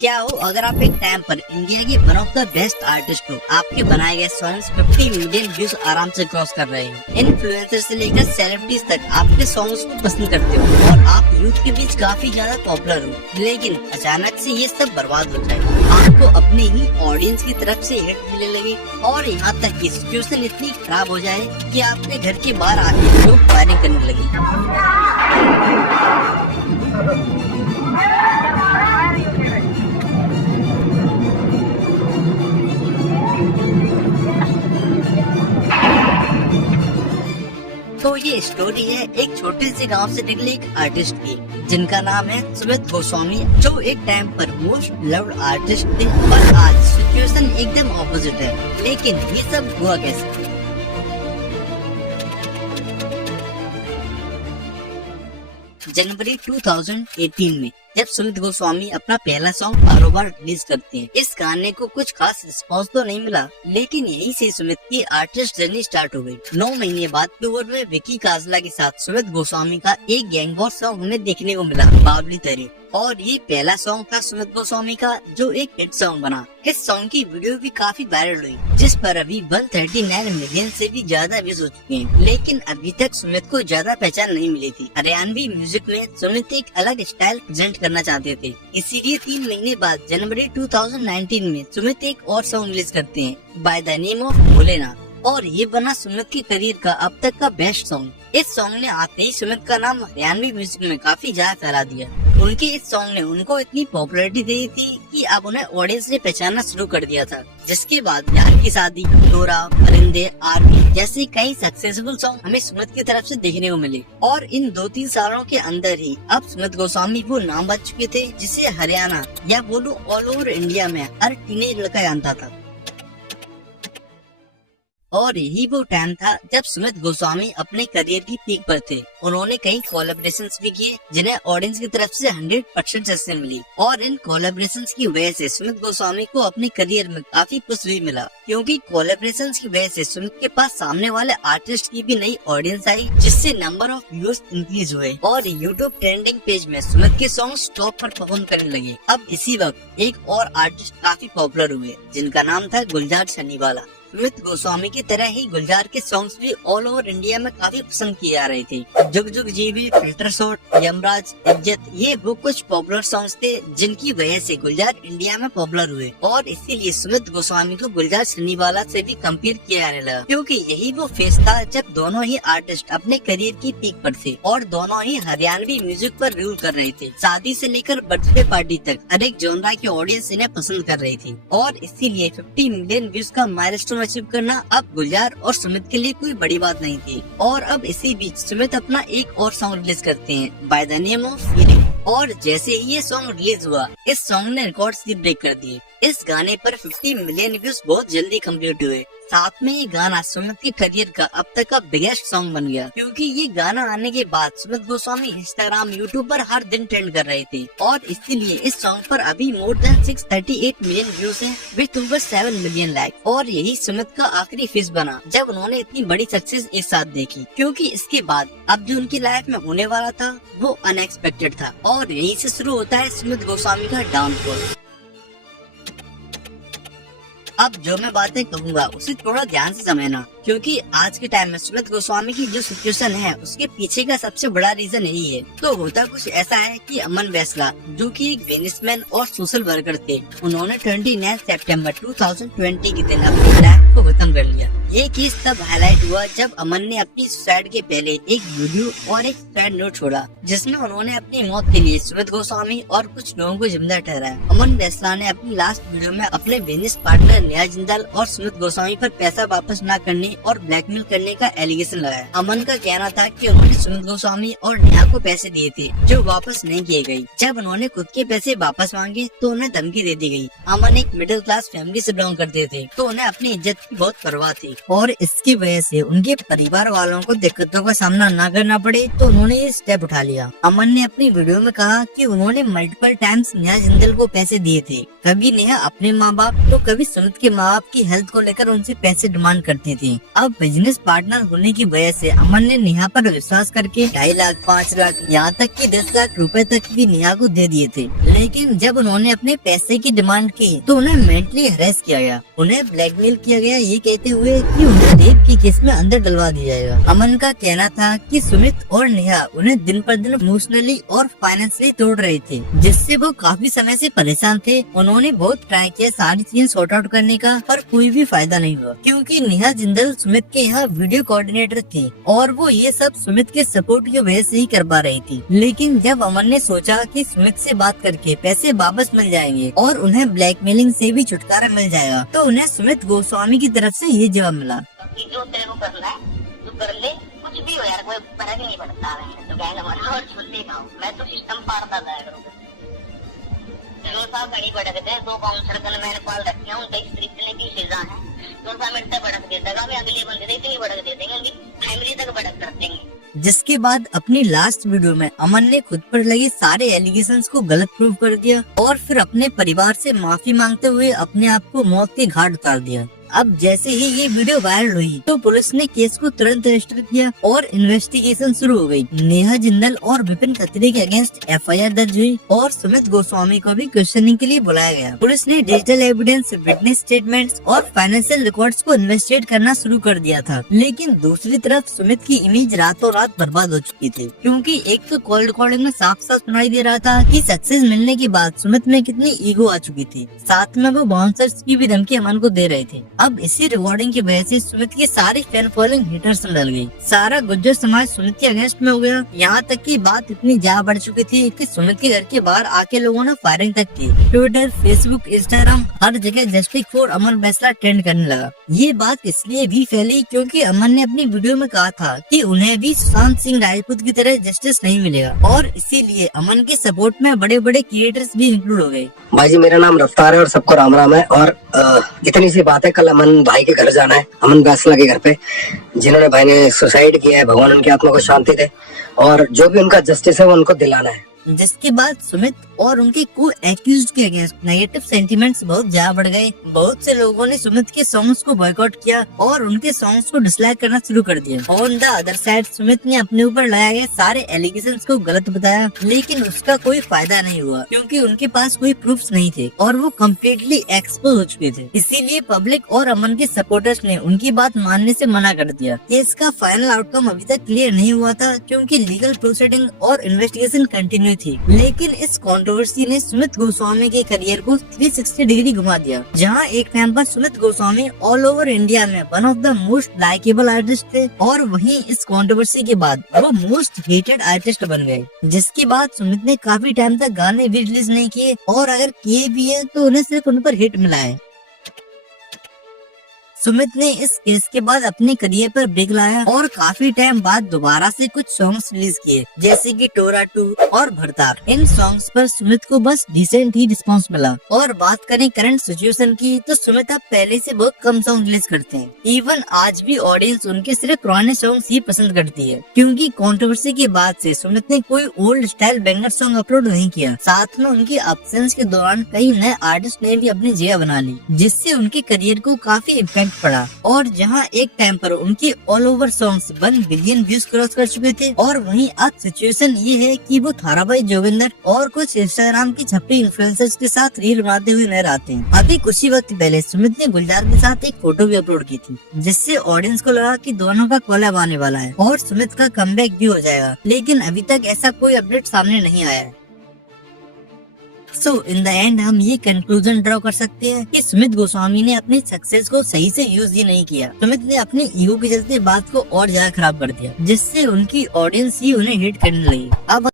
क्या हो अगर आप एक टाइम पर इंडिया के one of the best artist हो, आपके बनाए गए सॉन्ग्स 50 मिलियन व्यूज आराम से क्रॉस कर रहे हैं। इन्फ्लुएंसर से लेकर सेलिब्रिटीज तक आपके सॉन्ग्स को पसंद करते हो और आप यूथ के बीच काफी ज्यादा पॉपुलर हो, लेकिन अचानक से ये सब बर्बाद हो जाए। आपको अपने ही ऑडियंस की तरफ से हिट मिलने लगे और यहाँ तक की सिचुएशन इतनी खराब हो जाए कि आपके घर के बाहर आके लोग फायरिंग करने लगे। तो ये स्टोरी है एक छोटे से गांव से निकले एक आर्टिस्ट की, जिनका नाम है सुमित गोस्वामी, जो एक टाइम पर मोस्ट लव्ड आर्टिस्ट थे और आज सिचुएशन एकदम ऑपोजिट है। लेकिन ये सब हुआ कैसे? जनवरी 2018 में जब सुमित गोस्वामी अपना पहला सॉन्ग कारोबार रिलीज करते हैं, इस गाने को कुछ खास रिस्पांस तो नहीं मिला, लेकिन यहीं से सुमित की आर्टिस्ट जर्नी स्टार्ट हो गई। 9 महीने बाद प्योर में विकी काजला के साथ सुमित गोस्वामी का एक गैंग वॉर सॉन्ग उन्हें देखने को मिला, बावली तेरे। और ये पहला सॉन्ग था सुमित गोस्वामी का जो एक हिट सॉन्ग बना। इस सॉन्ग की वीडियो भी काफी वायरल हुई, जिस पर अभी 139 मिलियन से भी ज्यादा व्यूज हो चुके हैं। लेकिन अभी तक सुमित को ज्यादा पहचान नहीं मिली थी। हरियाणवी म्यूजिक में सुमित एक अलग स्टाइल प्रेजेंट करना चाहते थे, इसीलिए 3 महीने बाद जनवरी 2019 में सुमित एक और सॉन्ग रिलीज करते हैं by the name of Bholenath, और ये बना सुमित की करियर का अब तक का बेस्ट सॉन्ग। इस सॉन्ग ने आते ही सुमित का नाम हरियाणवी म्यूजिक में काफी ज्यादा फैला दिया। उनके इस सॉन्ग ने उनको इतनी पॉपुलैरिटी दे दी थी कि अब उन्हें ऑडियंस ने पहचानना शुरू कर दिया था, जिसके बाद यार की शादी, डोरा, परिंदे, आर्मी जैसे कई सक्सेसफुल सॉन्ग हमें सुमित की तरफ से देखने को मिले। और इन 2-3 सालों के अंदर ही अब सुमित गोस्वामी वो नाम बन चुके थे जिसे हरियाणा या बोलो ऑल ओवर इंडिया में हर टीनेज लड़का जानता था। और यही वो टाइम था जब सुमित गोस्वामी अपने करियर की पीक पर थे। उन्होंने कई कोलैबोरेशंस भी किए जिन्हें ऑडियंस की तरफ से 100% सक्सेस मिली, और इन कोलैबोरेशंस की वजह से सुमित गोस्वामी को अपने करियर में काफी पुश भी मिला, क्योंकि कोलैबोरेशंस की वजह से सुमित के पास सामने वाले आर्टिस्ट की भी नई ऑडियंस आई, जिससे नंबर ऑफ व्यूज इंक्रीज हुए और यूट्यूब ट्रेंडिंग पेज में सुमित के सॉन्ग्स टॉप पर परफॉर्म करने लगे। अब इसी वक्त एक और आर्टिस्ट काफी पॉपुलर हुए, जिनका नाम था गुलजार सन्नीवाला। सुमित गोस्वामी की तरह ही गुलजार के सॉन्ग्स भी ऑल ओवर इंडिया में काफी पसंद किए जा रहे थे। जुग जुग जीवे, फिल्टर शॉट, यमराज, इज्जत, ये वो कुछ पॉपुलर सॉन्ग्स थे जिनकी वजह से गुलजार इंडिया में पॉपुलर हुए, और इसीलिए सुमित गोस्वामी को गुलजार सन्नीवाला से भी कंपेयर किया जाने लगा, क्योंकि यही वो फेस था जब दोनों ही आर्टिस्ट अपने करियर की पीक पर थे और दोनों ही हरियाणवी म्यूजिक पर रूल कर रहे थे। शादी से लेकर बर्थडे पार्टी तक हर एक जॉनरा की ऑडियंस इन्हें पसंद कर रही थी, और इसीलिए 50 मिलियन व्यूज का माइलस्टोन अचीव करना अब गुलजार और सुमित के लिए कोई बड़ी बात नहीं थी। और अब इसी बीच सुमित अपना एक और सॉन्ग रिलीज करते हैं by the name of feeling, और जैसे ही ये सॉन्ग रिलीज हुआ, इस सॉन्ग ने रिकॉर्ड्स भी ब्रेक कर दिए। इस गाने पर 50 मिलियन व्यूज बहुत जल्दी कंप्लीट हुए। साथ में ये गाना सुमित की करियर का अब तक का बिगेस्ट सॉन्ग बन गया, क्योंकि ये गाना आने के बाद सुमित गोस्वामी इंस्टाग्राम, यूट्यूब पर हर दिन ट्रेंड कर रहे थे, और इसीलिए इस सॉन्ग पर अभी मोर देन 638 मिलियन व्यूज हैं विद ओवर 7 मिलियन लाइक। और यही सुमित का आखिरी फेज बना जब उन्होंने इतनी बड़ी सक्सेस एक साथ देखी, क्योंकि इसके बाद अब जो उनकी लाइफ में होने वाला था वो अनएक्सपेक्टेड था, और यही से शुरू होता है सुमित गोस्वामी का डाउनफॉल। अब जो मैं बातें कहूँगा उसे थोड़ा ध्यान से समझना, क्योंकि आज के टाइम में सुमित गोस्वामी की जो सिचुएशन है उसके पीछे का सबसे बड़ा रीजन यही है। तो होता कुछ ऐसा है कि अमन वैसला, जो कि एक बिजनेसमैन और सोशल वर्कर थे, उन्होंने 29 सितंबर 2020 के दिन अपनी लाइफ को खत्म कर लिया। ये केस तब हाईलाइट हुआ जब अमन ने अपनी सुसाइड के पहले एक वीडियो और एक सुसाइड नोट छोड़ा, जिसमें उन्होंने अपनी मौत के लिए सुमित गोस्वामी और कुछ लोगों को जिम्मेदार ठहराया। अमन वैसला ने अपनी लास्ट वीडियो में अपने बिजनेस पार्टनर नेहा जिंदाल और सुमित गोस्वामी पर पैसा वापस न करने और ब्लैकमेल करने का एलिगेशन लगाया। अमन का कहना था कि उन्होंने सुमित गोस्वामी और नेहा को पैसे दिए थे जो वापस नहीं किए गए। जब उन्होंने खुद के पैसे वापस मांगे तो उन्हें धमकी दे दी गई। अमन एक मिडिल क्लास फैमिली से बिलोंग करते थे, तो उन्हें अपनी इज्जत की बहुत परवाह थी, और इसकी वजह से उनके परिवार वालों को दिक्कतों का सामना न करना पड़े, तो उन्होंने ये स्टेप उठा लिया। अमन ने अपनी वीडियो में कहा कि उन्होंने मल्टीपल टाइम्स नेहा जिंदल को पैसे दिए थे। कभी नेहा अपने माँ बाप तो कभी सुमित के माँ बाप की हेल्थ को लेकर उनसे पैसे डिमांड करती थी। अब बिजनेस पार्टनर होने की वजह से अमन ने नेहा पर विश्वास करके 2.5 लाख 5 लाख यहाँ तक कि 10 लाख रुपए तक भी नेहा को दे दिए थे। लेकिन जब उन्होंने अपने पैसे की डिमांड की तो उन्हें मेंटली हरेस किया गया, उन्हें ब्लैकमेल किया गया, ये कहते हुए कि उन्हें रेप की केस में अंदर डलवा दिया जाएगा। अमन का कहना था कि सुमित और नेहा उन्हें दिन पर दिन इमोशनली और फाइनेंशियली तोड़ रहे थे, जिससे वो काफी समय से परेशान थे। उन्होंने बहुत ट्राई किया सारी चीजें सॉर्ट आउट करने का, पर कोई भी फायदा नहीं हुआ, क्योंकि नेहा जिंदल सुमित के यहाँ वीडियो कोऑर्डिनेटर थी और वो ये सब सुमित के सपोर्ट की वजह से ही कर पा रही थी। लेकिन जब अमन ने सोचा कि सुमित से बात करके पैसे वापस मिल जाएंगे और उन्हें ब्लैकमेलिंग से भी छुटकारा मिल जाएगा, तो उन्हें सुमित गोस्वामी की तरफ से ये जवाब मिला कि जो तेरे को करना है तो कर ले, कुछ भी हो यार, कोई फर्क नहीं पड़ता है। तो कहेंगे मना और छुट्टी खाओ, मैं तो सिस्टम फाड़ता जाया करूँगा। जो सा बड़ी भड़कते हैं, 2 बाउंसर गनमैन पाल रखे हैं, उनका इस तरीके की सजा है। जो सा मिनट तक भड़क देता है, अगले बंदे से इतनी भड़क देते हैं उनकी फैमिली तक भड़क कर देंगे। जिसके बाद अपनी लास्ट वीडियो में अमन ने खुद पर लगे सारे एलिगेशंस को गलत प्रूव कर दिया और फिर अपने परिवार से माफी मांगते हुए अपने आप को मौत के घाट उतार दिया। अब जैसे ही ये वीडियो वायरल हुई तो पुलिस ने केस को तुरंत रजिस्टर किया और इन्वेस्टिगेशन शुरू हो गई। नेहा जिंदल और विपिन खत्री के अगेंस्ट FIR दर्ज हुई और सुमित गोस्वामी को भी क्वेश्चनिंग के लिए बुलाया गया। पुलिस ने डिजिटल एविडेंस, विटनेस स्टेटमेंट्स और फाइनेंशियल रिकॉर्ड्स को इन्वेस्टिगेट करना शुरू कर दिया था। लेकिन दूसरी तरफ सुमित की इमेज रातों रात बर्बाद हो चुकी थी, क्योंकि एक तो कॉल रिकॉर्डिंग में साफ साफ सुनाई दे रहा था कि सक्सेस मिलने के बाद सुमित में कितनी ईगो आ चुकी थी, साथ में वो बाउंसर्स की भी धमकी अमन को दे रहे थे। अब इसी रिकॉर्डिंग की वजह से सुमित की सारी फैन फॉलोइंग हिटर्स में डल गई। सारा गुज्जर समाज सुमित के अगेंस्ट में हो गया। यहाँ तक की बात इतनी जा बढ़ चुकी थी कि सुमित के घर के बाहर आके लोगों ने फायरिंग तक की। ट्विटर, फेसबुक, इंस्टाग्राम, हर जगह जस्टिस फॉर अमन फैसला ट्रेंड करने लगा। ये बात इसलिए भी फैली क्योंकि अमन ने अपनी वीडियो में कहा था कि उन्हें भी सुशांत सिंह राजपूत की तरह जस्टिस नहीं मिलेगा और इसीलिए अमन के सपोर्ट में बड़े बड़े क्रिएटर्स भी इंक्लूड हो गए। भाई जी, मेरा नाम रफ्तार है और सबको राम राम है। और इतनी सी बात है, कल अमन भाई के घर जाना है, अमन फैसला के घर पे, जिन्होंने भाई ने सुसाइड किया है। भगवान उनकी आत्मा को शांति दे और जो भी उनका जस्टिस है वो उनको दिलाना है। जिसके बाद सुमित और उनके को एक्यूज्ड के अगेंस्ट नेगेटिव सेंटिमेंट्स बहुत ज्यादा बढ़ गए। बहुत से लोगों ने सुमित के सॉन्ग्स को बॉयकॉट किया और उनके सॉन्ग्स को डिसलाइक करना शुरू कर दिया। On the other side Sumit ने अपने ऊपर लगाए गए सारे एलिगेशंस को गलत बताया, लेकिन उसका कोई फायदा नहीं हुआ क्योंकि उनके पास कोई प्रूफ्स नहीं थे और वो कम्प्लीटली एक्सपोज हो चुके थे। इसीलिए पब्लिक और अमन के सपोर्टर्स ने उनकी बात मानने से मना कर दिया। केस का फाइनल आउटकम अभी तक क्लियर नहीं हुआ था क्योंकि लीगल प्रोसीडिंग और इन्वेस्टिगेशन कंटिन्यू थी। लेकिन इस कंट्रोवर्सी ने सुमित गोस्वामी के करियर को 360 डिग्री घुमा दिया। जहां एक टाइम पर Sumit Goswami all over India में one of the most likeable artist थे और वहीं इस कंट्रोवर्सी के बाद वो मोस्ट हेटेड आर्टिस्ट बन गए। जिसके बाद सुमित ने काफी टाइम तक गाने भी रिलीज नहीं किए और अगर किए भी है तो उन्हें सिर्फ उन पर हिट मिला है। सुमित ने इस केस के बाद अपने करियर पर ब्रेक लाया और काफी टाइम बाद दोबारा से कुछ सॉन्ग्स रिलीज किए, जैसे कि टोरा 2 और भरतार। इन सॉन्ग्स पर सुमित को बस डिसेंट ही रिस्पांस मिला। और बात करें करंट सिचुएशन की तो सुमित अब पहले से बहुत कम सॉन्ग रिलीज करते हैं। इवन आज भी ऑडियंस उनके सिर्फ पुराने सॉन्ग्स ही पसंद करती है, क्योंकि कंट्रोवर्सी के बाद से सुमित ने कोई old style banger song upload नहीं किया। साथ में उनकी एब्सेंस के दौरान कई नए आर्टिस्ट ने भी अपनी जगह बना ली, जिससे उनके करियर को काफी इम्पैक्ट पड़ा। और जहां एक टाइम पर उनके all over songs 1 billion views cross कर चुके थे और वहीं आज सिचुएशन ये है कि वो थाराबाई जोगिंदर और कुछ इंस्टाग्राम की छपरी इन्फ्लुएंसर्स के साथ रील बनाते हुए नजर आते हैं। अभी कुछ ही वक्त पहले सुमित ने गुलजार के साथ एक फोटो भी अपलोड की थी, जिससे ऑडियंस को लगा कि दोनों का कोलैब आने वाला है और सुमित का कमबैक भी हो जाएगा। लेकिन अभी तक ऐसा कोई अपडेट सामने नहीं आया है। सो इन द एंड हम ये कंक्लूजन ड्रॉ कर सकते हैं कि सुमित गोस्वामी ने अपनी सक्सेस को सही से यूज ही नहीं किया। सुमित ने अपनी ईगो के चलते बात को और ज्यादा खराब कर दिया, जिससे उनकी ऑडियंस ही उन्हें हिट करने लगी। अब